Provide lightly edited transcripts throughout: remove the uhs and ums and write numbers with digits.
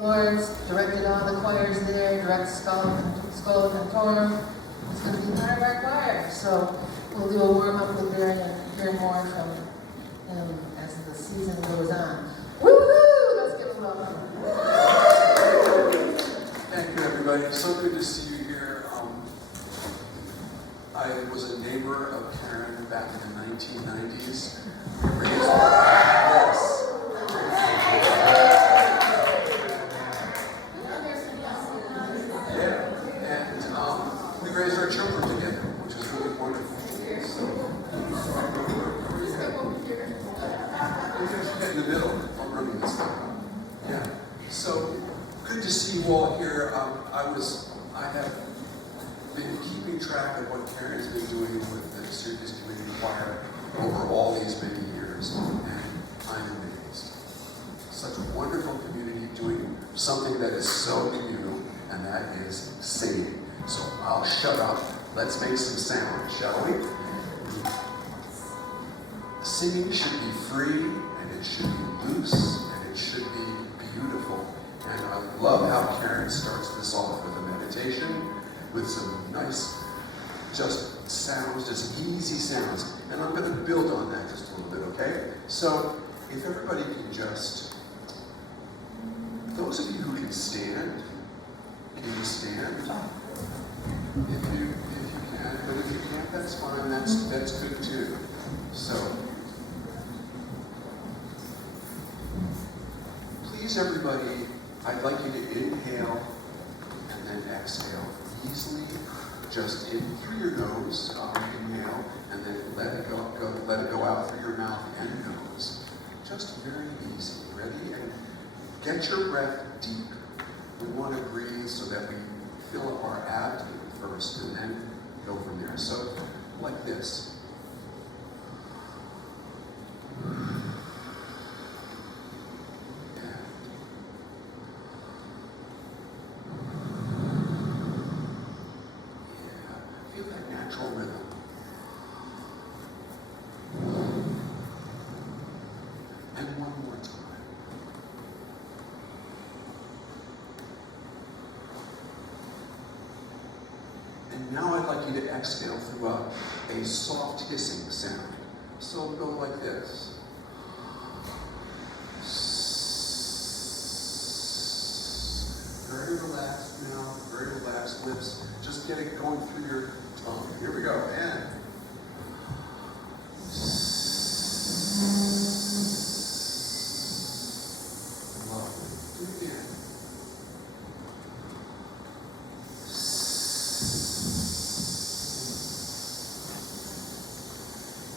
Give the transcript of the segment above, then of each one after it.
Lawrence directed all the choirs there, directs Schola Cantorum. It's going to be part of our choir. So we'll do a warm-up with Barry and hear more from him as the season goes on. Woo-hoo! Let's give him a welcome. Thank you, everybody. It's so good to see you here. I was a neighbor of Karen back in the 1990s. Yes. We raised our children together, which is really wonderful. So, get in the middle. I'm running this thing. Yeah. So, good to see you all here. I have been keeping track of what Karen's been doing with the Syracuse Community Choir over all these many years, and I'm amazed. Such a wonderful community doing something that is so new, and that is singing. So I'll shut up. Let's make some sound, shall we? Singing should be free, and it should be loose, and it should be beautiful. And I love how Karen starts this off with a meditation, with some nice, just sounds, just easy sounds. And I'm going to build on that just a little bit, okay? So if everybody can just, those of you who can stand, can you stand? If you can, but if you can't, that's fine. That's good too. So, please, everybody, I'd like you to inhale and then exhale easily. Just in through your nose, inhale, and then let it go out through your mouth and nose. Just very easy. Ready? And get your breath deep. We want to breathe so that we fill up our abdomen first and then go from there. So, like this. Feel that natural rhythm. And one more time. And now I'd like you to exhale through a soft hissing sound. So it'll go like this. Very relaxed mouth, very relaxed lips. Just get it going through your tongue. Here we go. And lovely. Do it again.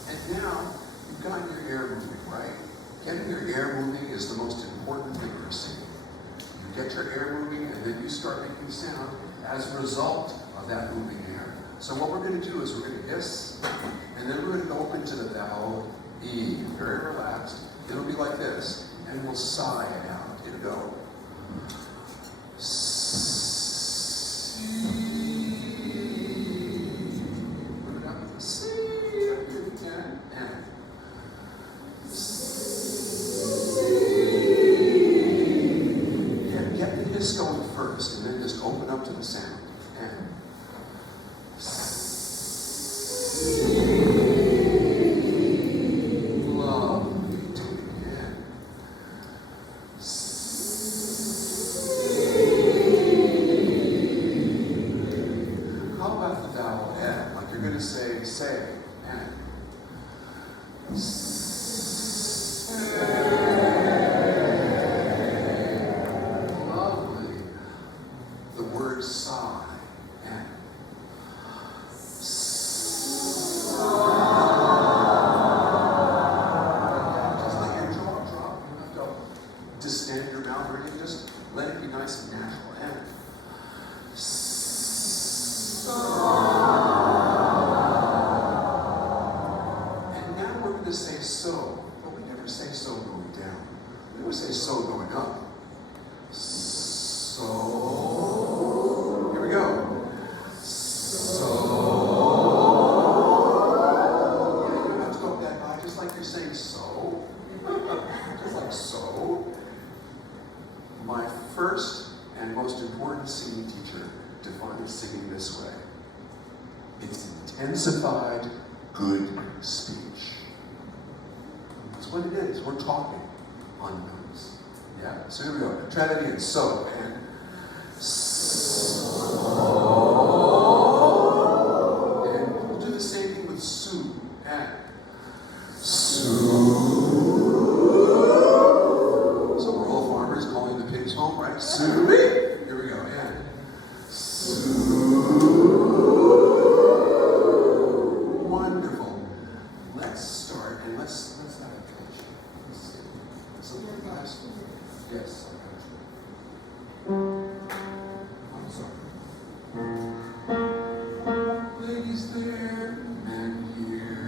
And now you've got your air moving, right? Getting your air moving is the most important thing for singing. You get your air moving, and then you start making sound as a result of that moving air. So what we're going to do is we're going to hiss, and then we're going to go up into the vowel E, very relaxed. It'll be like this, and we'll sigh it out. It'll go. Put it out. C. Again. And. Yeah, get the hiss going first, and then just open up to the sound. And. Lovely. Do it again. How about the vowel N? Like you're going to say, and. Lovely. The word sigh. And. Just let your jaw drop. You don't have to distend your mouth or anything. Just let it be nice and natural. And. And now we're going to say so, but we never say so going down. We never say so going up. So. Here we go. So. Yeah, you don't have to go that high, just like you're saying so. Just like so. My first with singing this way. It's intensified good speech. That's what it is. We're talking on notes. Yeah? So here we go. Try that again. So, and so. And we'll do the same thing with su. And su. So we're all farmers calling the pigs home, right? Su. Here we go. And su. Wonderful. Let's start and let's have a tradition. Let's see. Something nice. Yes, I got you. I'm sorry. Ladies there, men here.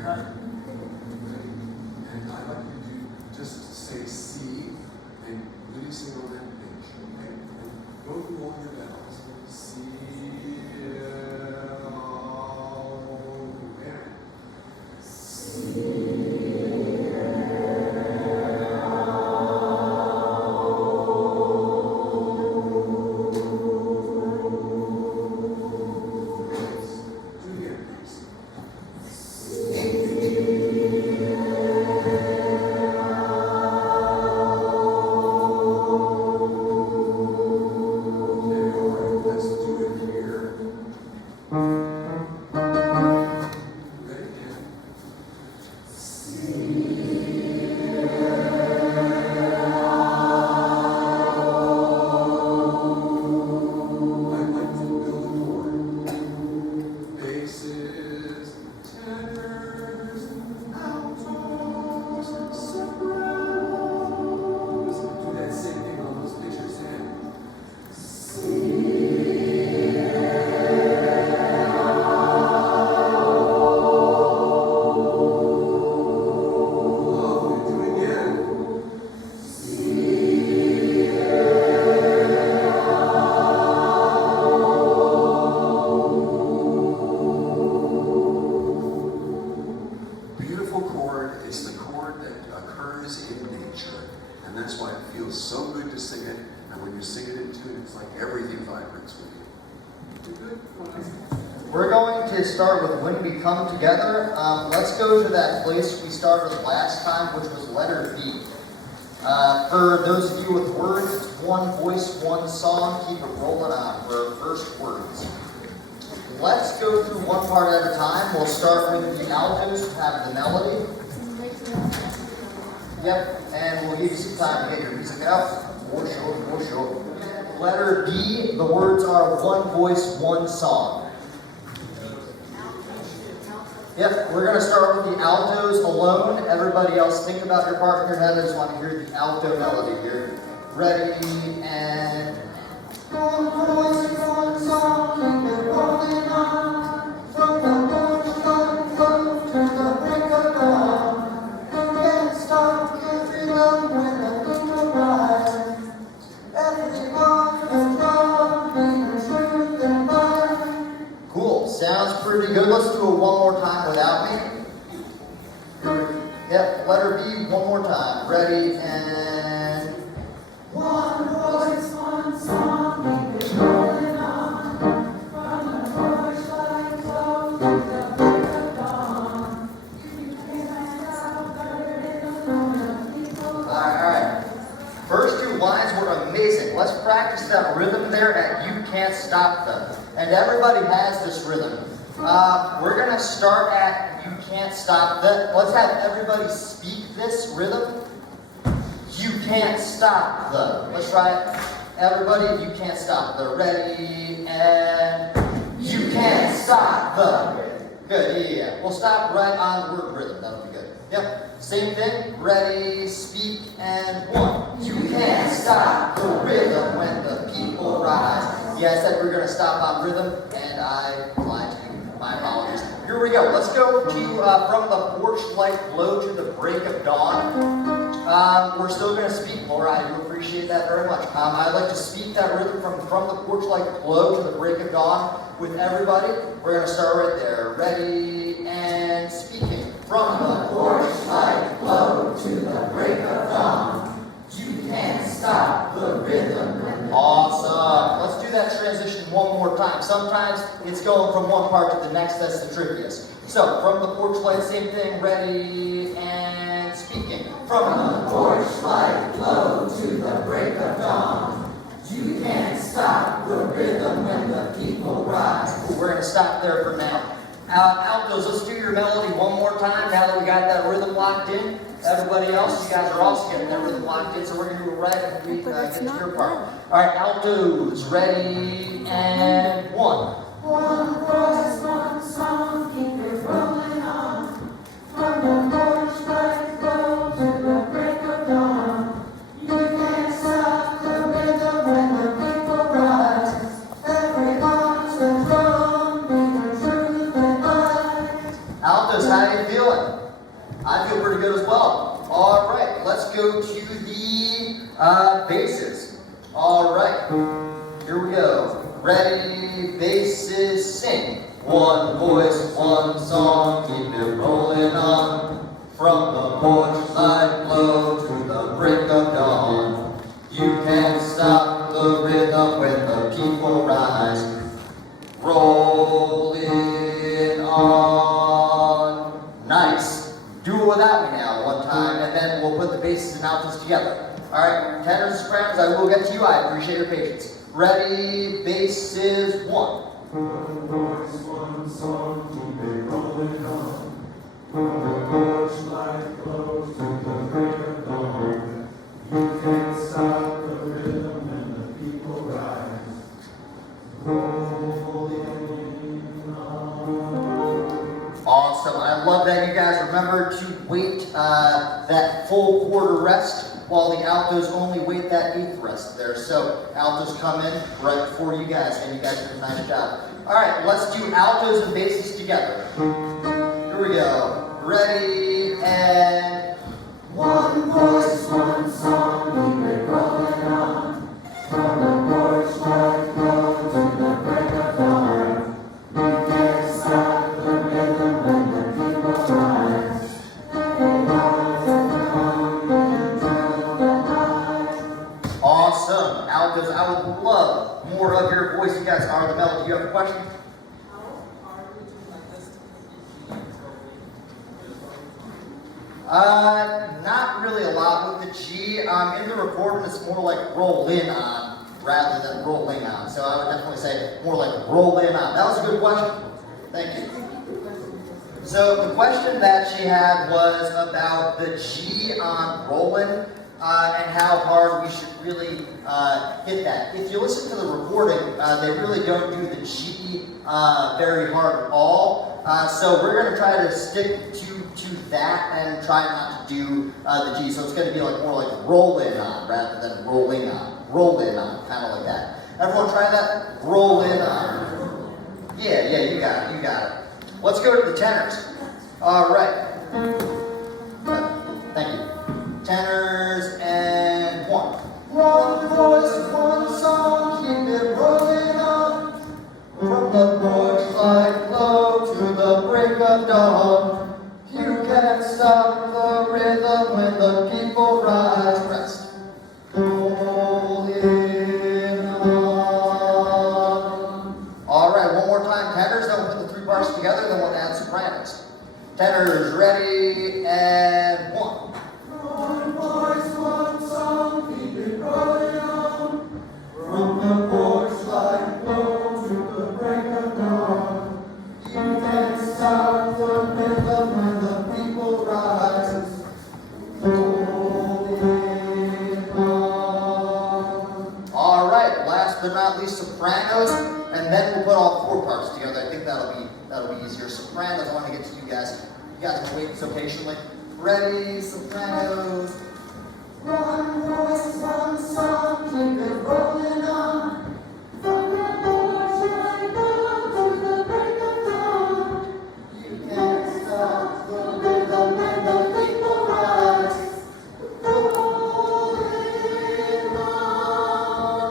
And I'd like you to just say see and really sing on that pitch, okay? And go through all your vowels. See. We're going to start with When We Come Together. Let's go to that place we started last time, which was letter B. For those of you with words, it's one voice, one song. Keep it rolling on for our first words. Let's go through one part at a time. We'll start with the altos who have the melody. Yep, and we'll give you some time to get your music out. For sure. Letter B, the words are one voice, one song. Yep, we're going to start with the altos alone. Everybody else, think about your part in your head. I just want to hear the alto melody here. Ready, and... One voice, one song, keep it rolling on. From the porch to the break of dawn. And can't stop, every love when the people rise. Everyone is loving the truth and life. Cool, sounds pretty good. Let's do it one more time without me. Yep, letter B, one more time. Ready, and... One voice, one song, keep it rolling on. From the porch light glow to the break of dawn. You can't stop the rhythm of the people. Alright. First two lines were amazing. Let's practice that rhythm there at You Can't Stop Them. And everybody has this rhythm. We're going to start at You Can't Stop Them. Let's have everybody speak this rhythm. You can't stop them. Let's try it. Everybody, you can't stop them. Ready, and you can't stop them. Good, yeah. We'll stop right on the word rhythm. That'll be good. Yep. Same thing. Ready, speak, and one. You can't stop the rhythm when the people rise. Yeah, I said we're going to stop on rhythm, and I lied to you. My apologies. Here we go. Let's go to From the Porch Light Glow to the Break of Dawn. We're still going to speak, Laura. I do appreciate that very much. I'd like to speak that rhythm from the Porch Light Glow to the Break of Dawn with everybody. We're going to start right there. Ready, and speaking. From the porch light glow to the break of dawn. You can't stop the rhythm. Awesome. Let's do that transition one more time. time. Sometimes it's going from one part to the next that's the trickiest. So, from the porch light, same thing, ready, and speaking. From the porch light glow to the break of dawn, you can't stop the rhythm when the people rise. We're going to stop there for now. Altos, let's do your melody one more time now that we got that rhythm locked in. Everybody else, you guys are also getting that rhythm locked in, so we're going to do it right when we get to your part. All right, altos, ready, and one. One voice, one song, keep it rolling on. From the porch light glow to the break of dawn. You can't stop the rhythm when the people rise. Everyone's a drum, beating through the night. Altos, how you feeling? I feel pretty good as well. All right, let's go to the basses. All right, here we go. Ready, basses, sing. One voice, one song, keep it rolling on. From the porch light glow to the break of dawn. You can't stop the rhythm when the people rise. Rolling on. Nice. Do it without me now one time, and then we'll put the basses and altos together. All right, tenors and sopranos, I will get to you. I appreciate your patience. Ready, basses, one. One voice, one song, keep it rolling on. From the porch light glow to the break of dawn. You can't stop the rhythm when the people rise. Rolling on. Awesome. I love that you guys remember to wait that full quarter rest while the altos only wait that eighth rest there. So altos come in right before you guys, and you guys did a nice job. All right, let's do altos and basses together. Here we go. Ready, and one voice, one song, keep it rolling on. From the porch light glow to the break of dawn. You can't stop the rhythm when the people rise. Awesome. Altos, I would love more of your voice. You guys are the melody. Do you have a question? Not really a lot with the G. In the recording, it's more like roll in on rather than rolling on. So I would definitely say more like roll in on. That was a good question. Thank you. So the question that she had was about the G on rolling and how hard we should really hit that. If you listen to the recording, they really don't do the G very hard at all. So we're going to try to stick to that and try not to do the G. So it's going to be like more like roll in on rather than rolling on. Roll in on, kind of like that. Everyone try that? Roll in on. Yeah, you got it. Let's go to the tenors. All right. Thank you. Tenors and one. One voice, one song, keep it rolling on. From the porch light glow to the break of dawn. You can't stop the rhythm when the people rise. Rest. Rolling on. All right, one more time, tenors. Then we'll put the three parts together. Then we'll add sopranos. Tenors, ready, and one. One voice, one song, keep it rolling on. From the porch light glow to the break of dawn. You can't stop the rhythm when the people rise. Rolling on. All right, last but not least, sopranos, and then we'll put all four parts together. I think that'll be easier. Sopranos, I want to get to you guys. You guys are waiting so patiently. Ready, sopranos. One voice, one song, keep it rolling on. From the porch light glow to the break of dawn. You can't stop the rhythm when the people rise. Rolling on.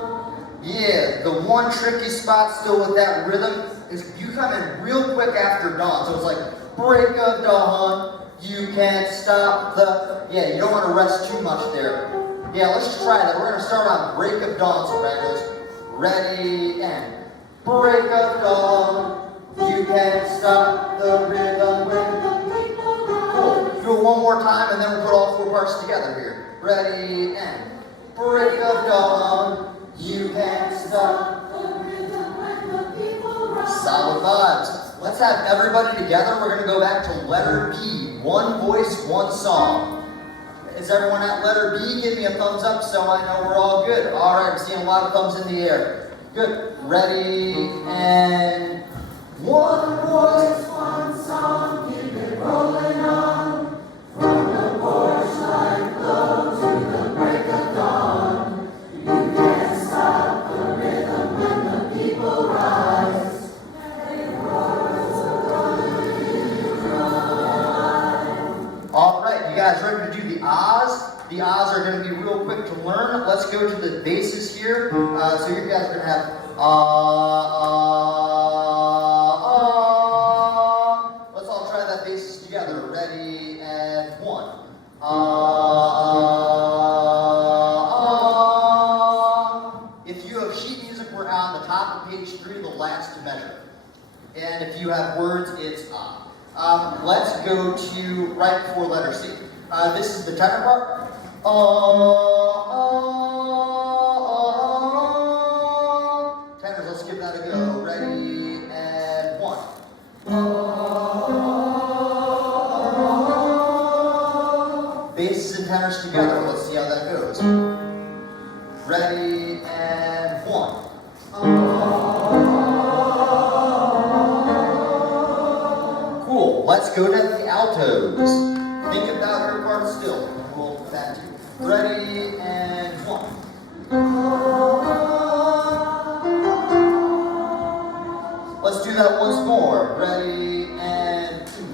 Yeah, the one tricky spot still with that rhythm is you come in real quick after dawn. So it's like break of dawn. You can't stop the... Yeah, you don't want to rest too much there. Yeah, let's just try that. We're going to start on break of dawn, sopranos. Ready, and... break of dawn. You can't stop the rhythm when the people rise. Cool. Do it one more time and then we'll put all four parts together here. Ready and break of dawn. You can't stop the rhythm when the people rise. Solid vibes. Let's have everybody together. We're going to go back to letter B. One voice, one song. Is everyone at letter B? Give me a thumbs up so I know we're all good. All right, I'm seeing a lot of thumbs in the air. Good. Ready and one voice, one song, keep it rolling on. From the porch light glow to the break of dawn. You can't stop the rhythm when the people rise. All right, you guys ready to do the ahs? The ahs are going to be real quick to learn. Let's go to the bases here. So you guys are going to have Let's all try that bases together. Ready and one. If you have sheet music, we're on the top of page 3, the last measure. And if you have words, it's let's go to right before letter C. This is the tenor part. Tenors, let's give that a go. Ready and one. Basses and tenors together. Let's see how that goes. Ready and one. Cool. Let's go to the altos. Think about your part still. We'll put that too. Ready and one. Let's do that once more. Ready and two.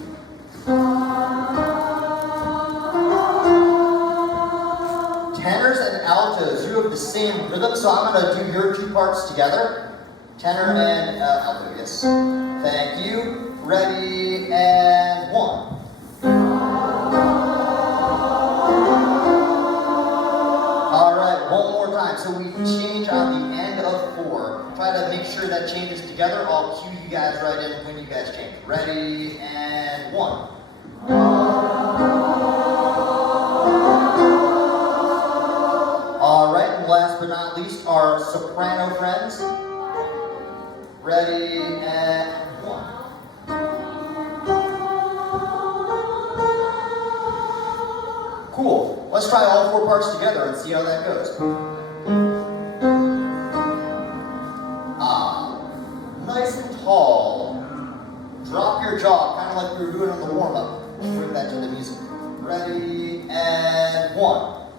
Tenors and altos, you have the same rhythm, so I'm going to do your two parts together. Tenor and alto, yes. Thank you. Ready and one. All right, one more time. So we change on the end of 4. Try to make sure that changes together. I'll cue you guys right in when you guys change. Ready and one. All right, and last but not least, our soprano friends. Ready and one. Cool. Let's try all 4 parts together and see how that goes. Nice and tall. Drop your jaw, kind of like we were doing on the warm-up. Bring that to the music. Ready and one.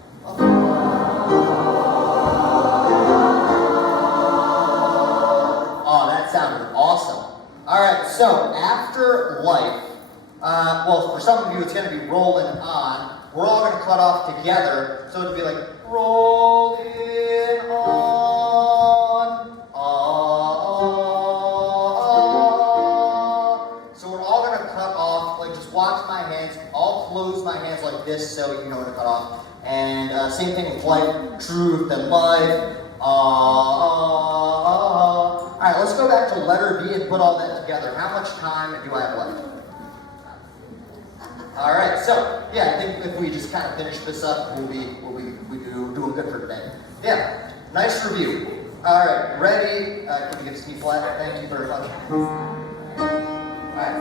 Oh, that sounded awesome. All right, so after life, well, for some of you, it's going to be rolling on. We're all going to cut off together, so it'll be like rolling on. So we're all going to cut off, like just watch my hands. I'll close my hands like this so you know when to cut off. And same thing with life, truth, and life. All right, let's go back to letter B and put all that together. How much time do I have left? All right, so yeah, I think if we just kind of finish this up, we'll be doing good for today. Yeah, nice review. All right, ready? Can you give us a flat? Thank you very much. All right,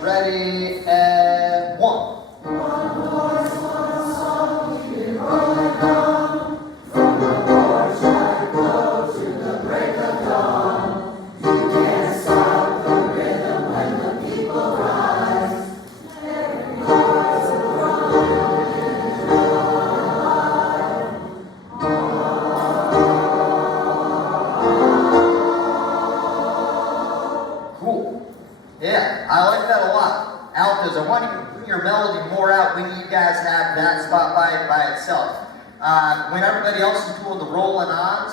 ready and one. One voice, one song, keep it rolling on. From the porch light glow to the break of dawn. You can't stop the rhythm when the people rise. Cool. Yeah, I like that a lot. Altos, I want you to bring your melody more out when you guys have that spot by itself. When everybody else is doing the rolling ons,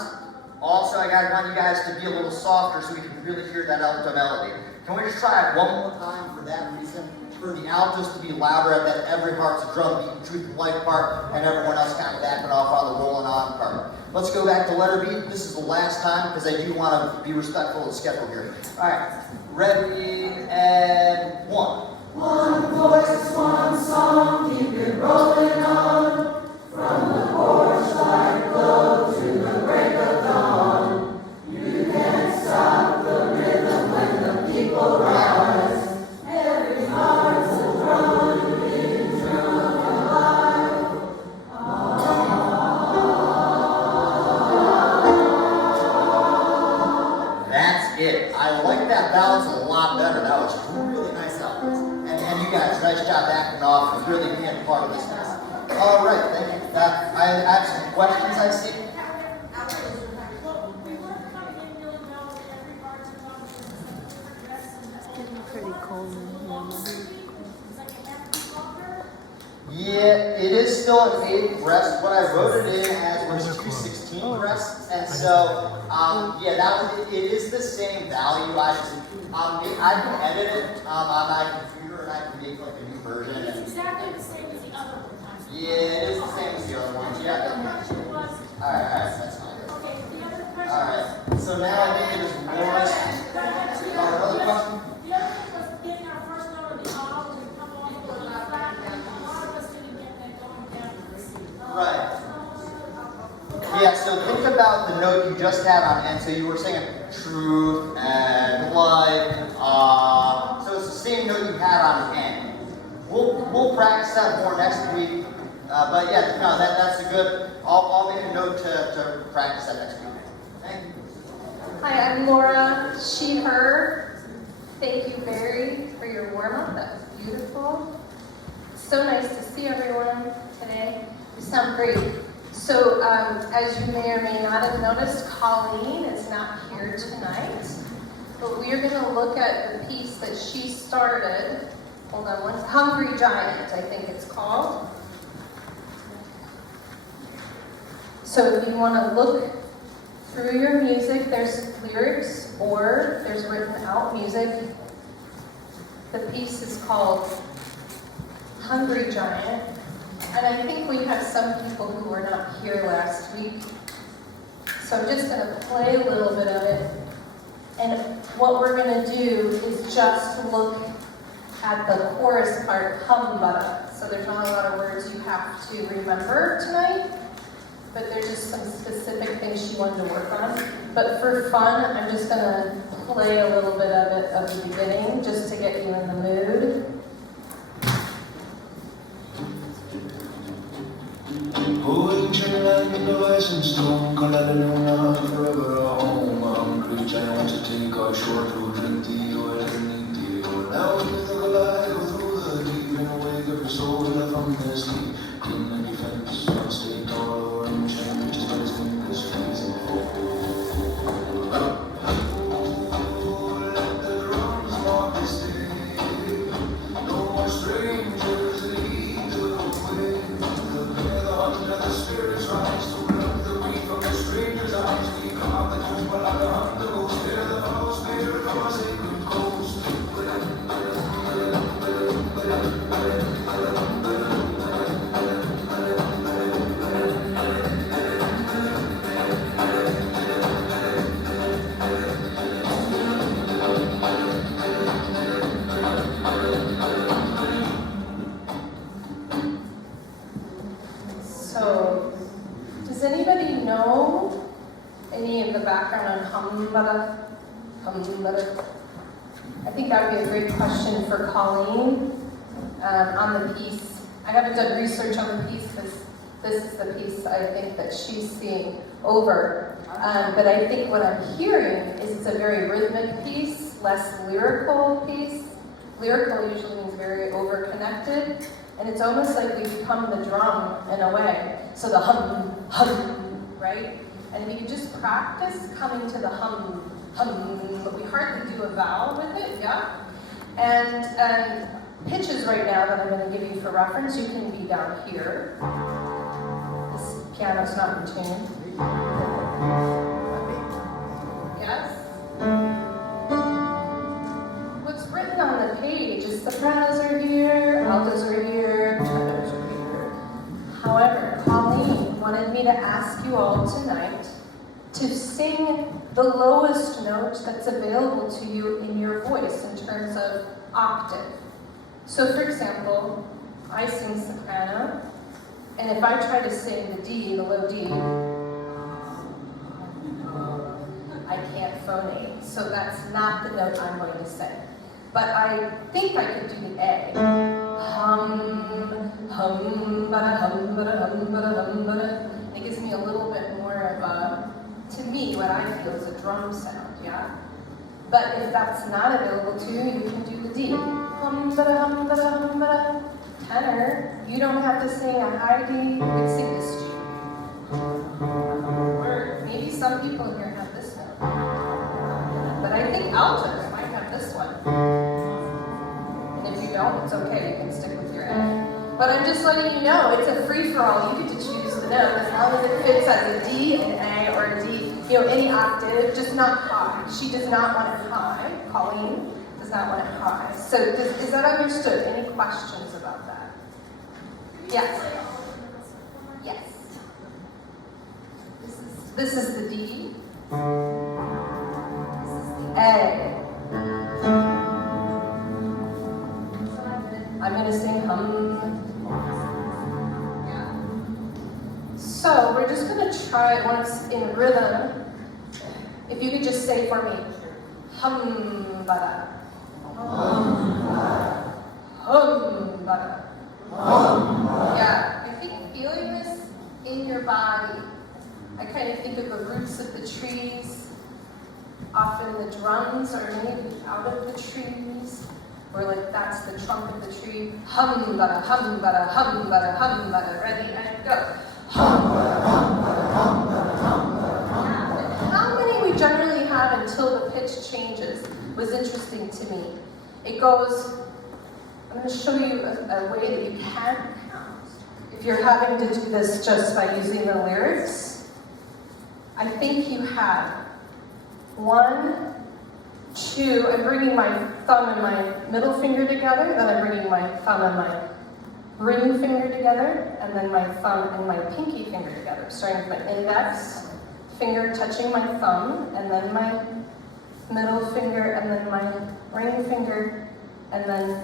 also I want you guys to be a little softer so we can really hear that alto melody. Can we just try it one more time for that reason? For the altos to be louder at that every heart's drum beat, truth and life part, and everyone else kind of backing off on the rolling on part. Let's go back to letter B. This is the last time because I do want to be respectful of the schedule here. All right, ready, and one. One voice, one song, keep it rolling on. From the porch light glow to the break of dawn. You can't stop the rhythm when the people rise. Every heart's a drum, being drum alive. That's it. I like that balance a lot better. That was really nice out. And you guys, nice job acting off and really being a part of this mess. All right, thank you. I have some questions I see. Pretty cold in here. Yeah, it is still an 8 breast. What I wrote it in as was 216 breasts, and so yeah, that was, it is the same value. I can edit it on my computer and I can make like a new version. It's And, exactly the same as the other one. yeah, it is the same as the other ones. Yeah. The question was, All right, that's fine. okay, the other question All right. So now I think it is more. Another question. The other thing was getting our first note of the olive and come on for the flat. A lot of us didn't get that going down. Right. Yeah, so think about the note you just had on end. So you were saying truth and like, so it's the same note you had on end. We'll practice that more next week. But yeah, no, that's a good, I'll make a note to practice that next week. Thank you. Hi, I'm Laura, she, her. Thank you, Barry, for your warm-up. That was beautiful. So nice to see everyone today. You sound great. So, as you may or may not have noticed, Colleen is not here tonight. But we are going to look at the piece that she started. Hold on one. Hungry Giant, I think it's called. So if you want to look through your music, there's lyrics or there's written out music. The piece is called Hungry Giant. And I think we have some people who were not here last week. So I'm just going to play a little bit of it. And what we're going to do is just look at the chorus part, humbada. So there's not a lot of words you have to remember tonight, but there's just some specific things she wanted to work on. But for fun, I'm just going to play a little bit of it at the beginning, just to get you in the mood. Oh, ancient land of ice and stone, Caledona, forever a home. A hungry giant wants to take our shore to drink the oil and eat the oil. Now we think alive, go through the deep and awake every soul left from their sleep. King and defense, one stay tall, or in chain, just let his fingers freeze and let the drums mark this day. No more strangers lead the way. The spirits rise to look the weak from the stranger's eyes. We come out the tomb like a hunter goes. Hear the foul spirit of our sacred coast. So, does anybody know any of the background on humbada? Humbada? I think that would be a great question for Colleen on the piece. I haven't done research on the piece because this is the piece I think that she's seeing over. But I think what I'm hearing is it's a very rhythmic piece, less lyrical piece. Lyrical usually means very over-connected. And it's almost like we become the drum in a way. So the hum, right? And if you could just practice coming to the hum, but we hardly do a vowel with it, yeah? And pitches right now that I'm going to give you for reference, you can be down here. This piano's not in tune. Yes? What's written on the page is sopranos are here, altos are here, tenors are here. However, Colleen wanted me to ask you all tonight to sing the lowest note that's available to you in your voice in terms of octave. So for example, I sing soprano, and if I try to sing the D, the low D, I can't phonate, so that's not the note I'm going to sing. But I think I could do the A. Hum, hum, ba hum, ba hum, ba hum, ba. It gives me a little bit more of a, to me, what I feel is a drum sound, yeah? But if that's not available to you, you can do the D. Hum, ba hum, ba hum, ba. Tenor, you don't have to sing a high D, you can sing this G. Or maybe some people here have this note. But I think altos might have this one. And if you don't, it's okay, you can stick with your A. But I'm just letting you know, it's a free-for-all. You get to choose the note as long as it fits as a D, an A, or a D. You know, any octave, just not high. She does not want it high. Colleen does not want it high. So is that understood? Any questions about that? Yes. Yes. This is the D. This is the A. I'm going to sing hum. Yeah. So we're just going to try it once in rhythm. If you could just say for me, hum bada. Hum bada. Hum bada. Yeah, I think feeling this in your body. I kind of think of the roots of the trees. Often the drums are made out of the trees, or like that's the trunk of the tree. Hum bada, hum bada, hum bada, hum bada. Ready and go. Hum bada, hum bada, hum bada, hum bada, hum bada. How many we generally have until the pitch changes was interesting to me. It goes. I'm going to show you a way that you can count. If you're having to do this just by using the lyrics, I think you have 1, 2, I'm bringing my thumb and my middle finger together, then I'm bringing my thumb and my ring finger together, and then my thumb and my pinky finger together, starting with my index finger touching my thumb, and then my middle finger, and then my ring finger, and then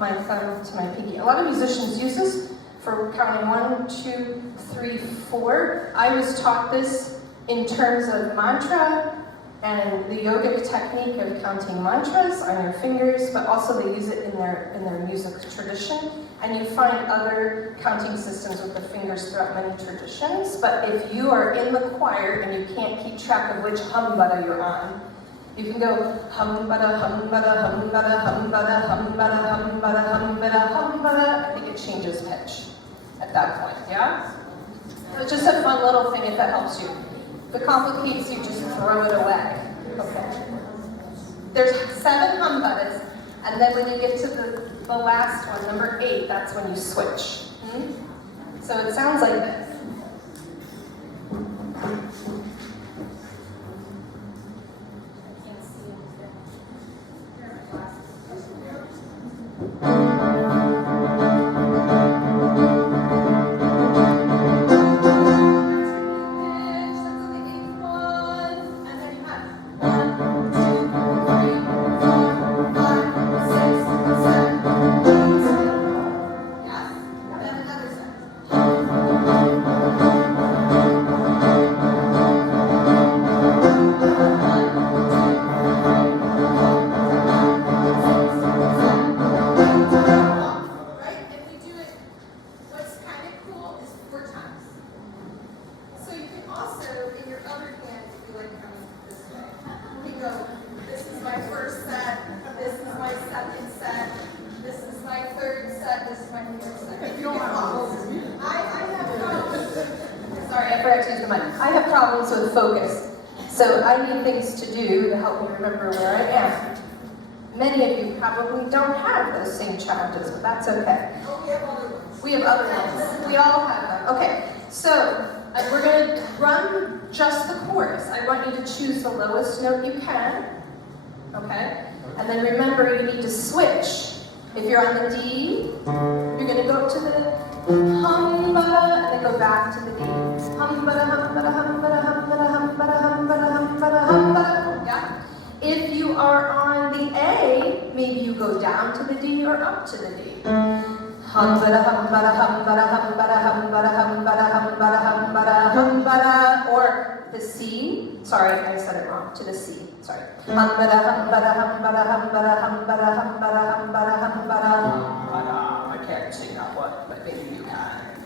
my thumb to my pinky. A lot of musicians use this for counting 1, 2, 3, 4. I was taught this in terms of mantra and the yogic technique of counting mantras on your fingers, but also they use it in their music tradition. And you find other counting systems with the fingers throughout many traditions. But if you are in the choir and you can't keep track of which hum bada you're on, you can go hum bada, hum bada, hum bada, hum bada, hum bada, hum bada, hum bada, hum bada. I think it changes pitch at that point, yeah? So it's just a fun little thing if that helps you. If it complicates you, just throw it away. Okay. There's 7 hum badas, and then when you get to the last one, number 8, that's when you switch. So it sounds like this. I have problems with focus, so I need things to do to help me remember where I am. Many of you probably don't have those same challenges, but that's okay. We have other ones. We all have them. Okay, so we're going to run just the chorus. I want you to choose the lowest note you can, okay? And then remember, you need to switch. If you're on the D, you're going to go to the hum. hum-ba-da, and then go back to the D. Hum-ba-da, hum-ba-da, hum-ba-da, hum-ba-da, hum-ba-da, hum-ba-da, hum-ba-da, hum-ba-da. Yeah? If you are on the A, maybe you go down to the D or up to the D. Hum-ba-da, hum-ba-da, hum-ba-da, hum-ba-da, hum-ba-da, hum-ba-da, hum-ba-da, hum-ba-da, hum-ba-da, or the C. Sorry, I said it wrong. To the C. Sorry. Hum-ba-da, hum-ba-da, hum-ba-da, hum-ba-da, hum-ba-da, hum-ba-da, hum-ba-da, hum-ba-da, hum-ba-da. I can't sing that one, but maybe you can.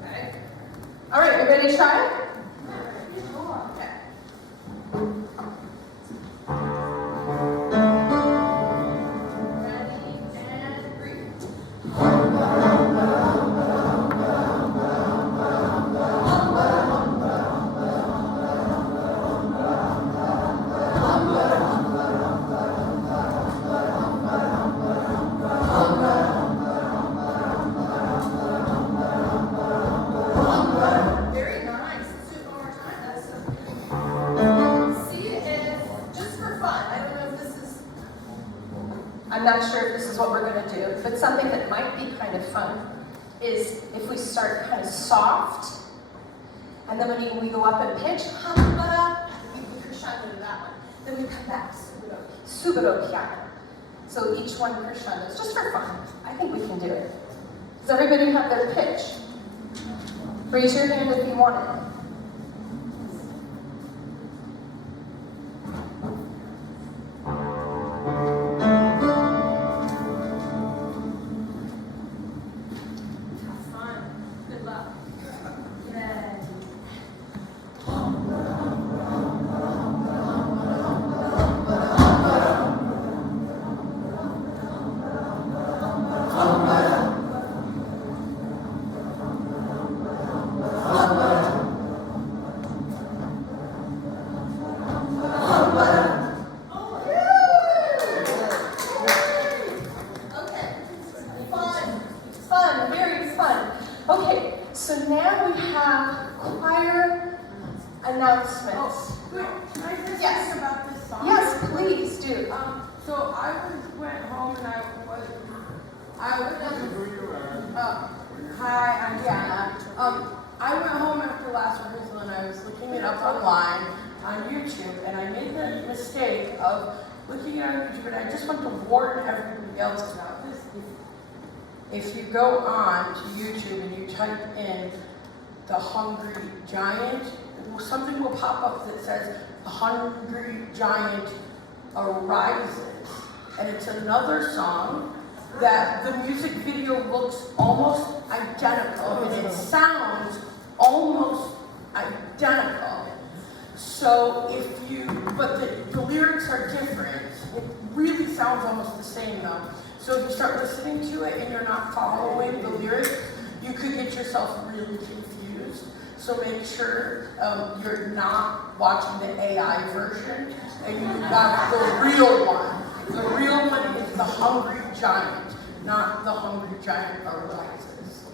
Okay. All right, you ready to try it? Okay. Ready and breathe. Very nice. Let's do it one more time. That's so good. See if, just for fun, I don't know if this is, I'm not sure if this is what we're going to do, but something that might be kind of fun is if we start kind of soft, and then when we go up in pitch, hum-ba-da, we crescendo to that one. Then we come back, subito piano. So each one crescendos, just for fun. I think we can do it. Does everybody have their pitch? Raise your hand if you want it. Have fun. Good luck. Yeah. Okay, fun, very fun. Okay, so now we have choir announcements. Can I just Yes. think about this song? Yes, please do. So I went home and hi, I'm Diana. I went home after last rehearsal and I was looking it up online on YouTube, and I made the mistake of looking it on YouTube, and I just want to warn everybody else about this. If you go on to YouTube and you type in The Hungry Giant, something will pop up that says The Hungry Giant Arises. And it's another song that the music video looks almost identical, and it sounds almost identical. So but the lyrics are different. It really sounds almost the same though. So if you start listening to it and you're not following the lyrics, you could get yourself really confused. So make sure you're not watching the AI version and you got the real one. The real one is The Hungry Giant, not The Hungry Giant Arises.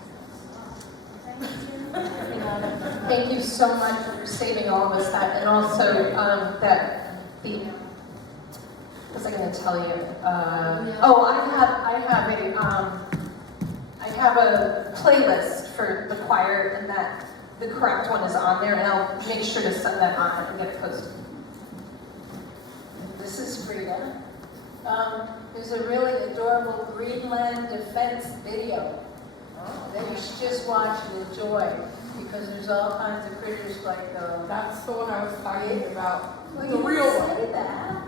Thank you so much for saving all of us that, and also that the. What was I going to tell you? I have a playlist for the choir, and that the correct one is on there, and I'll make sure to send that on and get it posted. This is Frida. There's a really adorable Greenland defense video that you should just watch and enjoy, because there's all kinds of critters like the. That's the one I was talking about. Well, The you real didn't one. say that.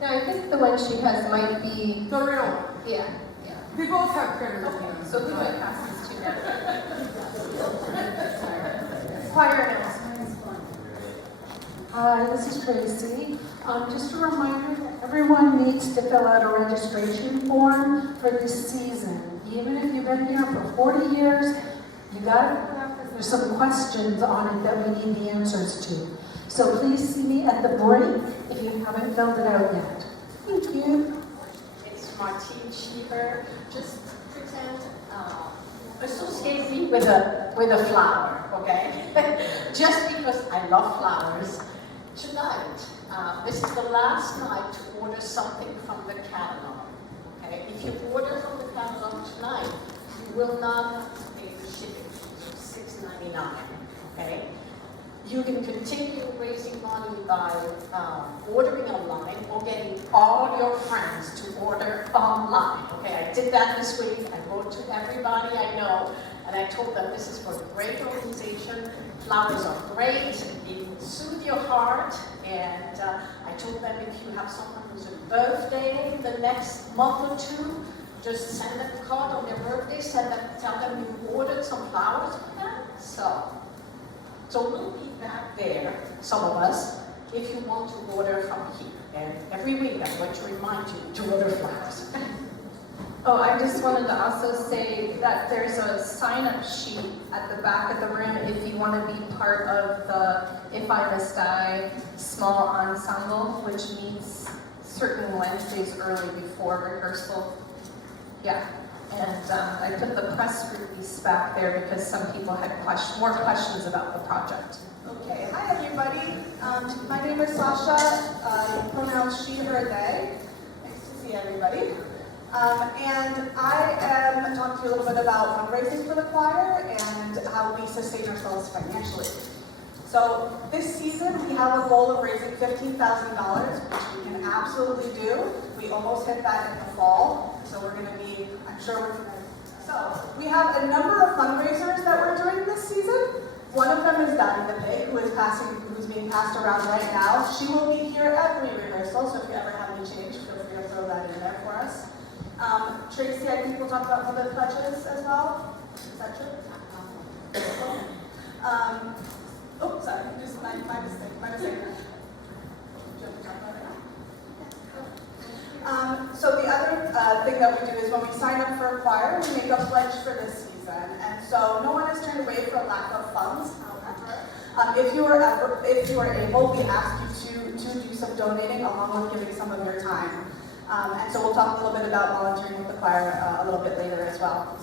No, I think the one she has might be. The real one. Yeah, yeah. We both have critters. So who do I pass this to now? Choir announcements. Hi, this is Tracy. Just a reminder that everyone needs to fill out a registration form for this season. Even if you've been here for 40 years, you gotta fill out, because there's some questions on it that we need the answers to. So please see me at the break if you haven't filled it out yet. Thank you. It's Martine Sheever. Just pretend, associate me with a flower, okay? Just because I love flowers. Tonight, this is the last night to order something from the catalog, okay? If you order from the catalog tonight, you you will not have to pay the shipping fees of $6.99, okay? You can continue raising money by ordering online or getting all your friends to order online. Okay, I did that this week. I wrote to everybody I know, and I told them this is for a great organization. Flowers are great. It will soothe your heart. And I told them if you have someone who's a birthday the next month or two, just send them a card on their birthday. Tell them you ordered some flowers for them. So we'll be back there, some of us, if you want to order from here. And every week I'm going to remind you to order flowers. Oh, I just wanted to also say that there's a sign-up sheet at the back of the room if you want to be part of the If I'm a Sty small ensemble, which meets certain Wednesdays early before rehearsal. Yeah. And I put the press release back there because some people had more questions about the project. Okay, hi everybody. My name is Sasha, pronouns she, her, they. Nice to see everybody. And I am talking to you a little bit about fundraising for the choir and how we sustain ourselves financially. So this season we have a goal of raising $15,000, which we can absolutely do. We almost hit that in the fall, so we're going to be, I'm sure we're going to. So we have a number of fundraisers that we're doing this season. One of them is Daddy the Pig, who's being passed around right now. She will be here every rehearsal, so if you ever have any change, feel free to throw that in there for us. Tracy, I think we'll talk about some of the pledges as well. Is that true? Oh, sorry, just my mistake. Do you have to talk about it now? So the other thing that we do is when we sign up for a choir, we make a pledge for this season. And so no one is turned away for lack of funds. However, if you are able, we ask you to do some donating along with giving some of your time. And so we'll talk a little bit about volunteering with the choir a little bit later as well.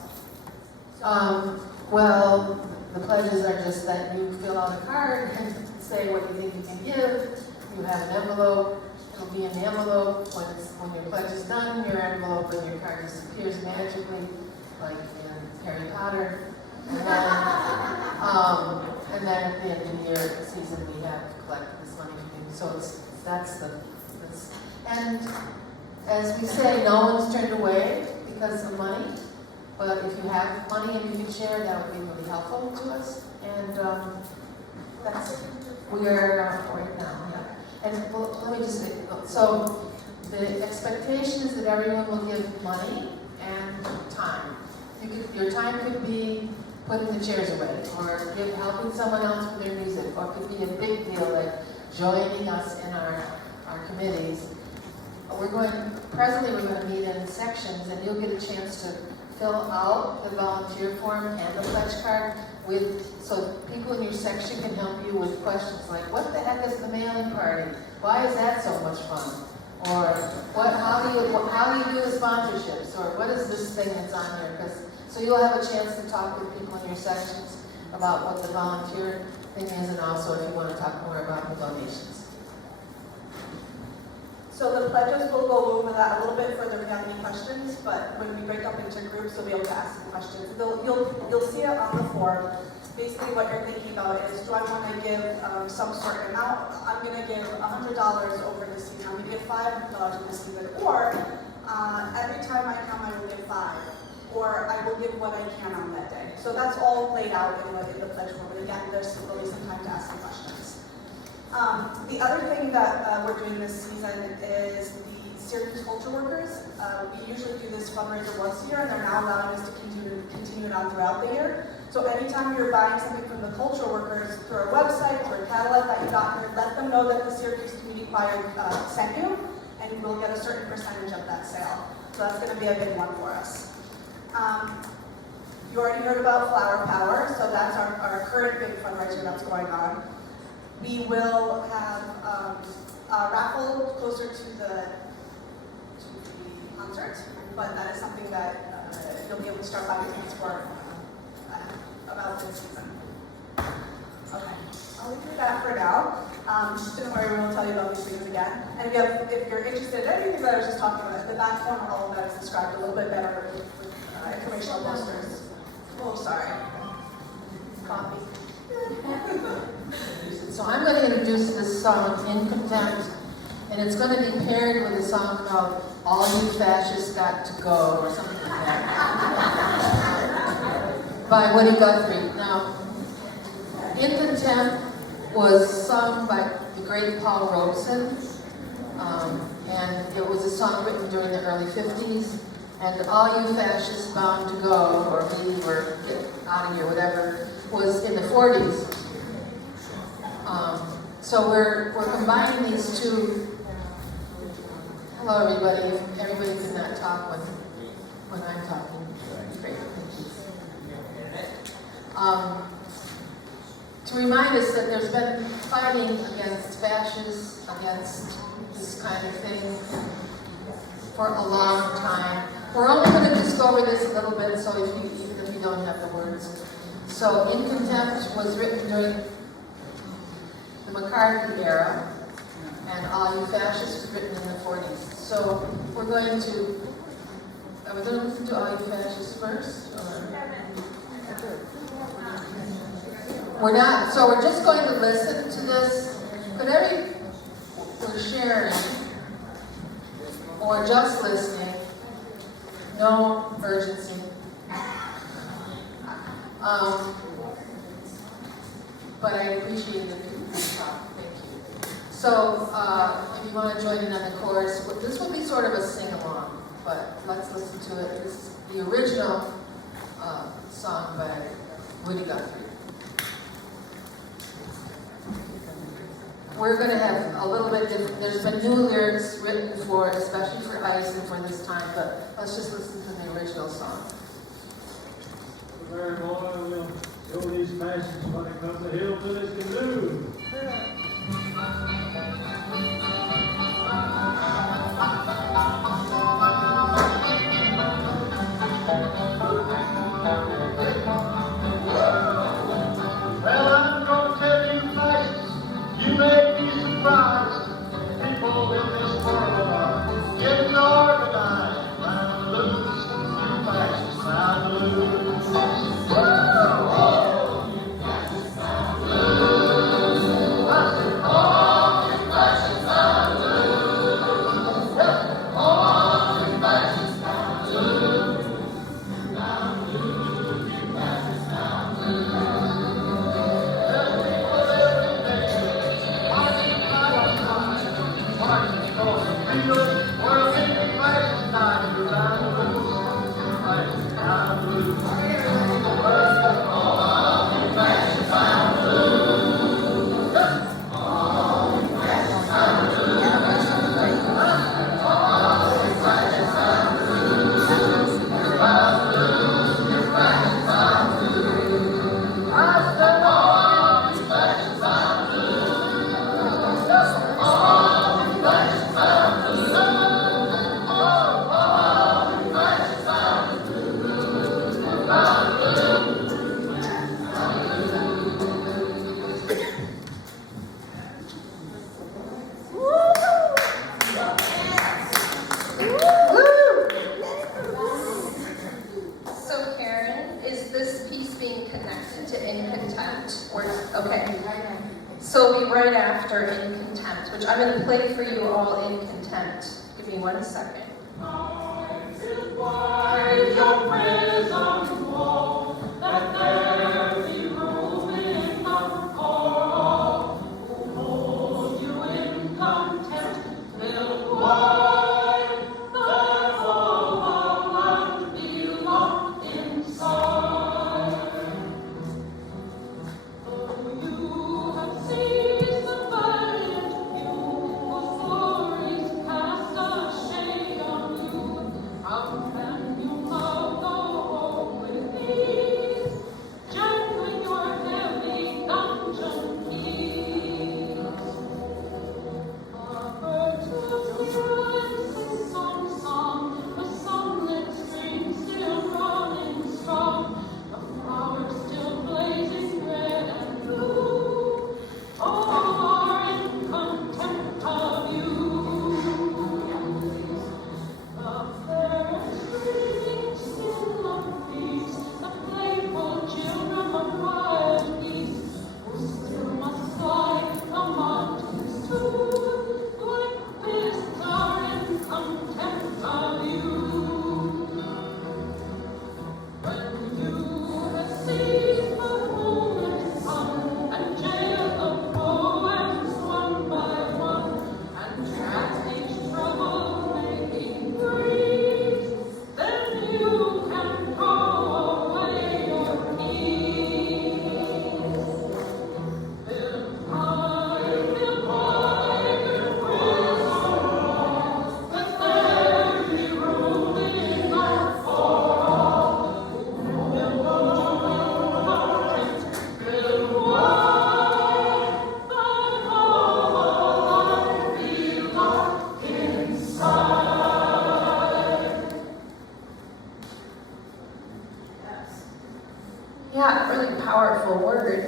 Well, the pledges are just that you fill out a card and say what you think you can give. You have an envelope. It'll be in the envelope. When your pledge is done, your envelope and your card disappears magically, like in Harry Potter. And then at the end of the year, season, we have to collect this money from you. So and as we say, no one's turned away because of money. But if you have money and you can share, that would be really helpful to us. And that's we're right now. Yeah. And well, let me just say, so the expectation is that everyone will give money and time. Your time could be putting the chairs away, or helping someone else with their music, or it could be a big deal like joining us in our committees. Presently we're going to meet in sections, and you'll get a chance to fill out the volunteer form and the pledge card so people in your section can help you with questions like, what the heck is the mail-in party? Why is that so much fun? Or how do you do the sponsorships? Or what is this thing that's on here? So you'll have a chance to talk with people in your sections about what the volunteer thing is, and also if you want to talk more about the donations. So the pledges, will go over that a little bit further if you have any questions, but when we break up into groups, you'll be able to ask some questions. You'll see it on the form. Basically what you're thinking about is, do I want to give some sort of amount? I'm going to give $100 over this season. I'm going to give $500 over this season. Or every time I come, I will give $5. Or I will give what I can on that day. So that's all laid out in the pledge form. But again, there's really some time to ask some questions. The other thing that we're doing this season is the Syracuse culture workers. We usually do this fundraiser once a year, and they're now allowing us to continue it on throughout the year. So anytime you're buying something from the culture workers through our website, through a catalog that you got here, let them know that the Syracuse Community Choir sent you, and you will get a certain percentage of that sale. So that's going to be a big one for us. You already heard about Flower Power, so that's our current big fundraiser that's going on. We will have a raffle closer to the concert, but that is something that you'll be able to start buying tickets for about this season. Okay, I'll leave you that for now. Don't worry, we won't tell you about these things again. And if you're interested in anything that I was just talking about, the back form, all of that is described a little bit better with informational posters. Oh, sorry. Coffee. So I'm going to introduce this song, In Contempt, and it's going to be paired with a song called All You Fascists Got to Go, or something like that, by Woody Guthrie. Now, In Contempt was sung by the great Paul Robeson, and it was a song written during the early 50s, and All You Fascists Bound to Go, or Leave, or Get Out of Here, whatever, was in the 40s. So we're combining these two. Hello, everybody. If everybody could not talk when I'm talking. Great, thank you. To remind us that there's been fighting against fascists, against this kind of thing for a long time. We're only going to just go over this a little bit, so even if you don't have the words. So, In Contempt was written during the McCarthy era, and All You Fascists was written in the 40s. So we're going to, are we going to listen to All You Fascists first? We're not, so we're just going to listen to this. Could we're sharing, or just listening, no urgency. But I appreciate the people who talk. Thank you. So, if you want to join in on the chorus, this will be sort of a sing-along, but let's listen to it. This is the original song by Woody Guthrie. We're going to have a little bit different. There's been new lyrics written for, especially for Ice and for this time, but let's just listen to the original song. Very well, we'll show these fashions when it comes to hillbillies can do. Well, I'm gonna tell you fascists, you may be surprised. People in this world are getting organized, trying to lose. You fascists trying to lose. I'm going to play for you all In Contempt. Give me 1 second.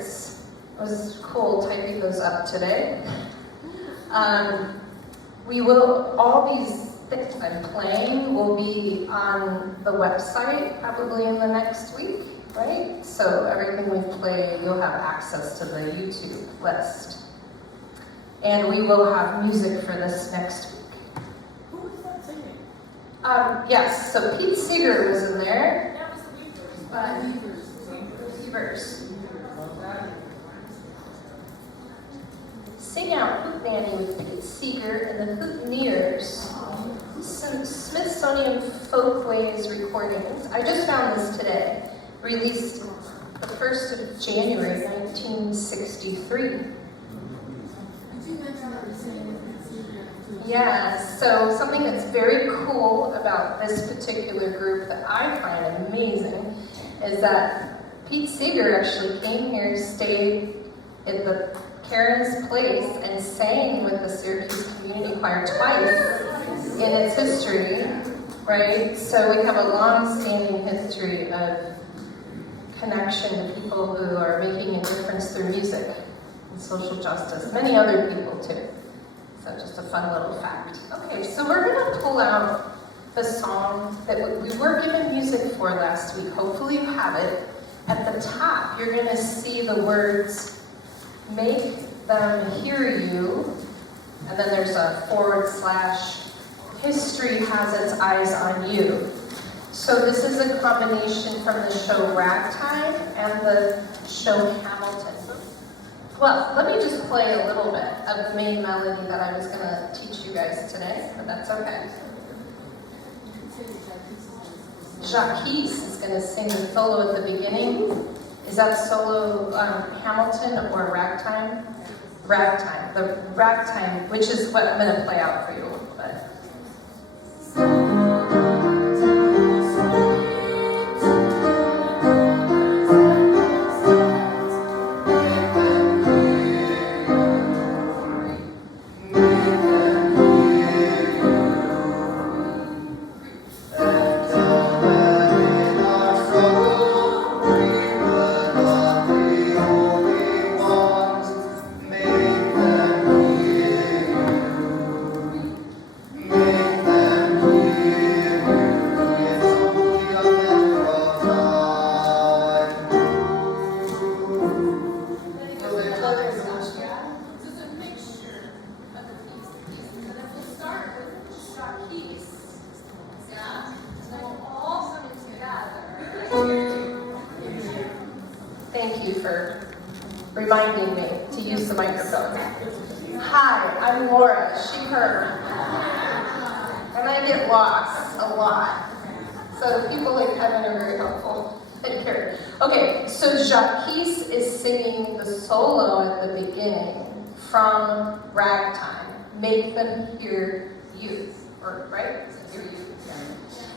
words. It was cool typing those up today. We will, all these things I'm playing will be on the website probably in the next week, right? So everything we've played, you'll have access to the YouTube list. And we will have music for this next week. Who was that singing? Yes, so Pete Seeger was in there. That was the Weavers. Weavers. Sing Out Hoot Nanny with Pete Seeger and the Hootenannies. Some Smithsonian Folkways recordings. I just found this today. Released the 1st of January, 1963. Yeah, so something that's very cool about this particular group that I find amazing is that Pete Seeger actually came here, stayed at the Karen's place, and sang with the Syracuse Community Choir twice in its history, right? So we have a long-standing history of connection to people who are making a difference through music and social justice. Many other people too. So just a fun little fact. Okay, so we're gonna pull out the song that we were given music for last week. Hopefully you have it. At the top, you're gonna see the words, "Make them hear you," and then there's a / "History has its eyes on you." So this is a combination from the show Ragtime and the show Hamilton. Well, let me just play a little bit of the main melody that I was going to teach you guys today, but that's okay. Jacques is going to sing the solo at the beginning. Is that solo Hamilton or Ragtime? Ragtime. The Ragtime, which is what I'm going to play out for you a little bit. Thank you for reminding me to use the microphone. Hi, I'm Laura, she, her. And I get lost a lot. So the people in heaven are very helpful. Take care. Okay, so Jacques is singing the solo at the beginning from Ragtime. Make them hear you. Or, right? Hear you.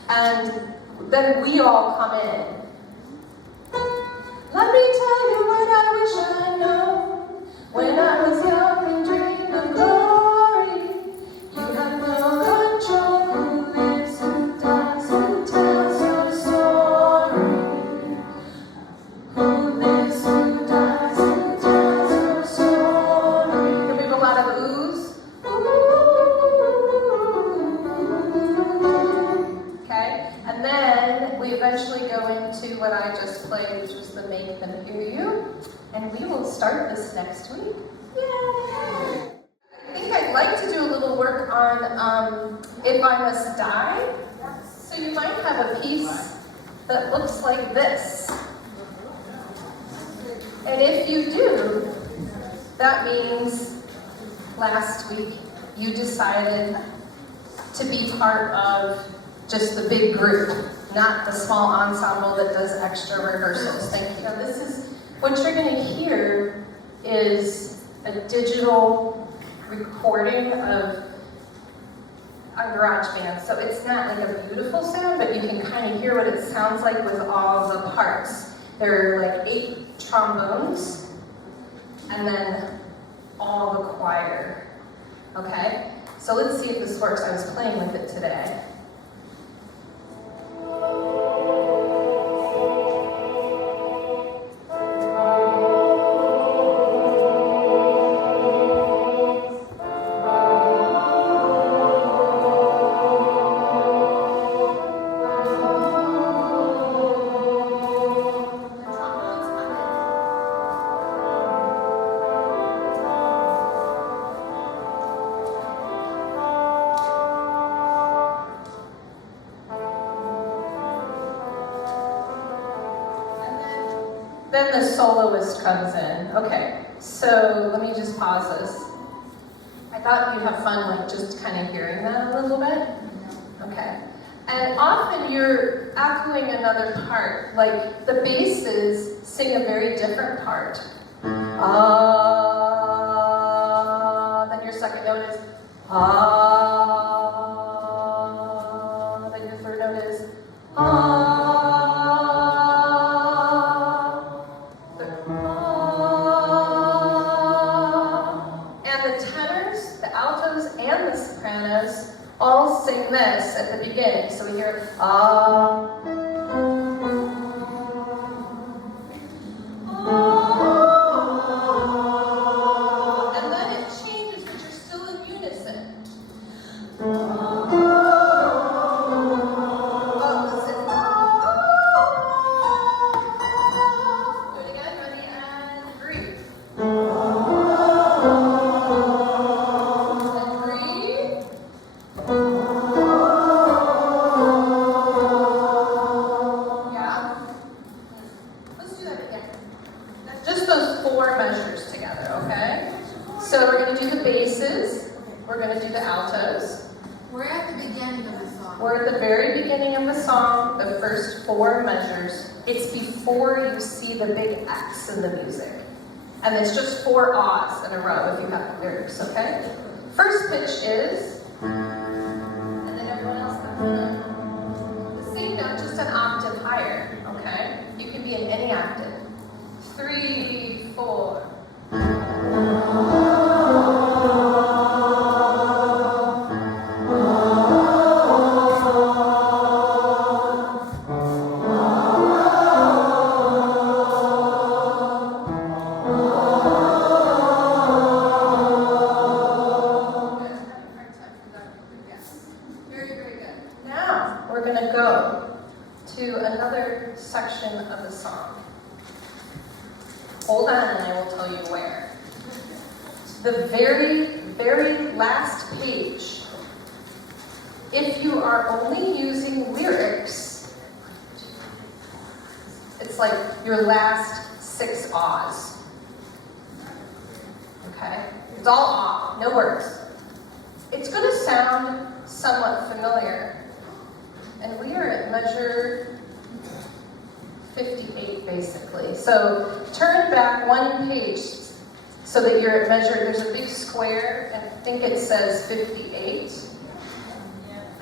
And then we all come in. Let me tell you what I wish I know. When I was young and dreamed of glory, you have no control. Who lives, who dies, who tells your story? Who lives, who dies, who tells your story? Can we have a lot of oohs? Okay, and then we eventually go into what I just played, which was the Make Them Hear You, and we will start this next week. Yay! I think I'd like to do a little work on If I Must Die. So you might have a piece that looks like this. And if you do, that means last week you decided to be part of just the big group, not the small ensemble that does extra rehearsals. Thank you. Now this is, what you're going to hear is a digital recording of a GarageBand. So it's not like a beautiful sound, but you can kind of hear what it sounds like with all the parts. There are like 8 trombones, and then all the choir. Okay? So let's see if this works. I was playing with it today. then the soloist comes in. Okay, so let me just pause this. I thought you'd have fun, like, just kind of hearing that a little bit. Okay. And often you're echoing another part. Like, the basses sing a very different part. Ah, then your second note is ah, then your third note is ah. And the sopranos all sing this at the beginning. So we hear ah, ah, and then it changes, but you're still in unison. Oh, listen. Do it again, ready, and breathe. We're at the very beginning of the song, the first 4 measures. It's before you see the big X in the music. And it's just 4 ahs in a row if you have the lyrics, okay? First pitch is, and then everyone else comes in. The same note, just an octave higher, okay? You can be in any octave. 3, 4. Hold on and I will tell you where. The very, very last page. If you are only using lyrics, it's like your last 6 ahs. Okay? It's all ah, no words. It's going to sound somewhat familiar. And we are at measure 58, basically. So turn back 1 page so that you're at measure, there's a big square, and I think it says 58.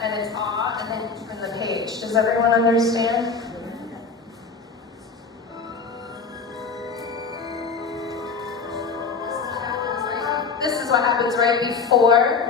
And it's ah, and then turn the page. Does everyone understand? This is what happens right before.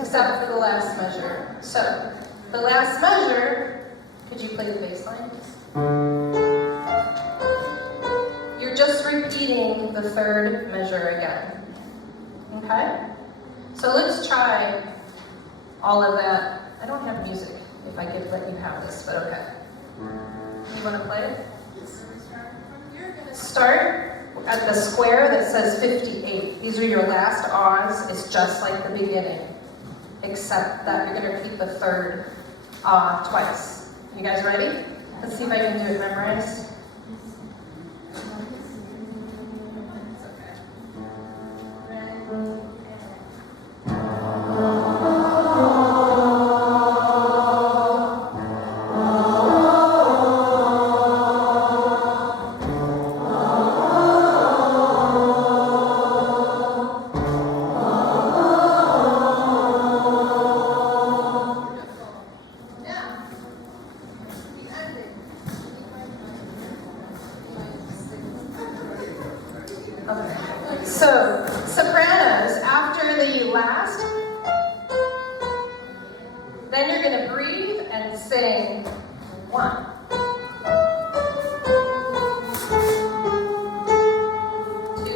Except for the last measure. So, the last measure, could you play the bass line? You're just repeating the 3rd measure again. Okay? So let's try all of that. I don't have music, if I could let you have this, but okay. You want to play it? Start at the square that says 58. These are your last ahs. It's just like the beginning. Except that you're going to repeat the 3rd ah twice. You guys ready? Let's see if I can do it memorized. So, sopranos, after the last, then you're going to breathe and sing 1. 2,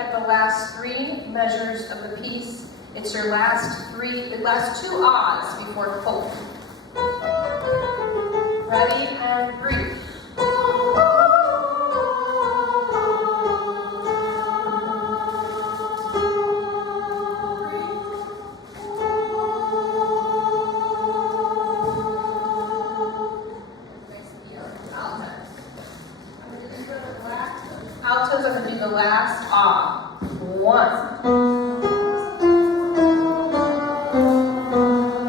at the last 3 measures of the piece. It's your last 2 ahs before hope. Ready and breathe. Altos are going to do the last ah. 1.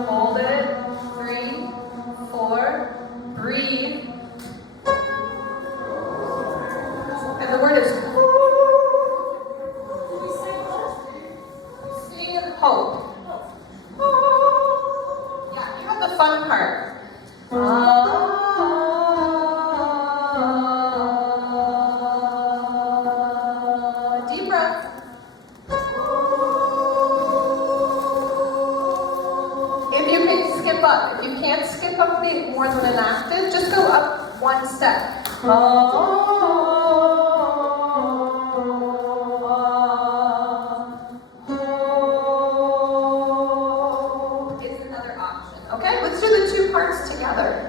Hold it. 3, 4. Breathe. And the word is sing hope. Yeah, you have the fun part. Deep breath. If you can skip up, if you can't skip up more than an octave, just go up 1 step. Is another option. Okay, let's do the 2 parts together.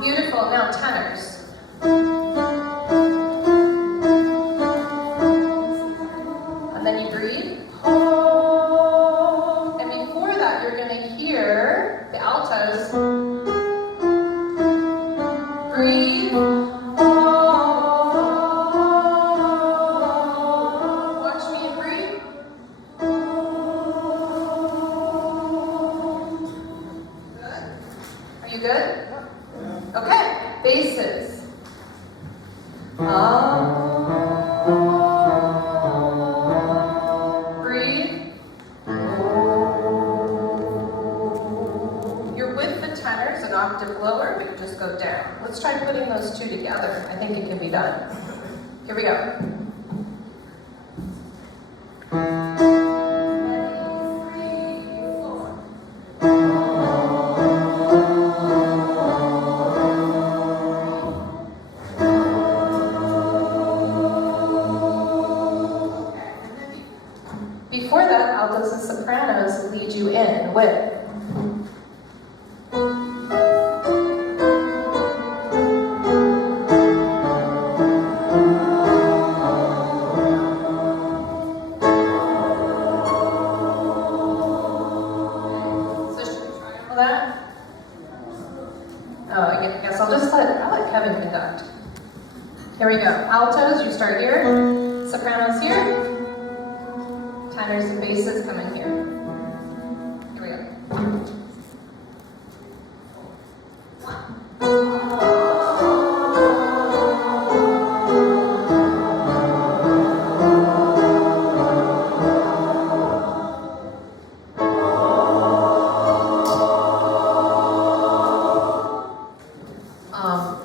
Beautiful. Now tenors. And then you breathe. And before that, you're going to hear the altos. Breathe. Watch me and breathe. Good. Are you good? Okay, basses. Breathe. You're with the tenors an octave lower, but you just go down. Let's try putting those 2 together. I think it can be done. Here we go. Before that, altos and sopranos lead you in with. So should we try all that? Oh, I guess I'll let Kevin conduct. Here we go. Altos, you start here. Sopranos here. Tenors and basses come in here. Here we go.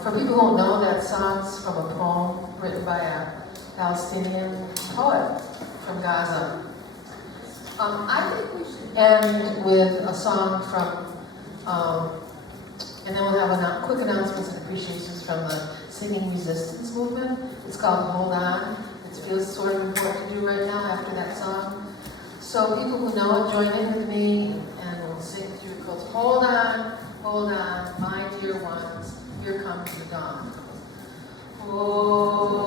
For people who don't know, that song's from a poem written by a Palestinian poet from Gaza. I think we should end with a song from, and then we'll have quick announcements and appreciations from the Singing Resistance movement. It's called Hold On. It feels sort of important to do right now after that song. So people who know it, join in with me, and we'll sing through. It goes, hold on, my dear ones, here comes the dawn. Oh.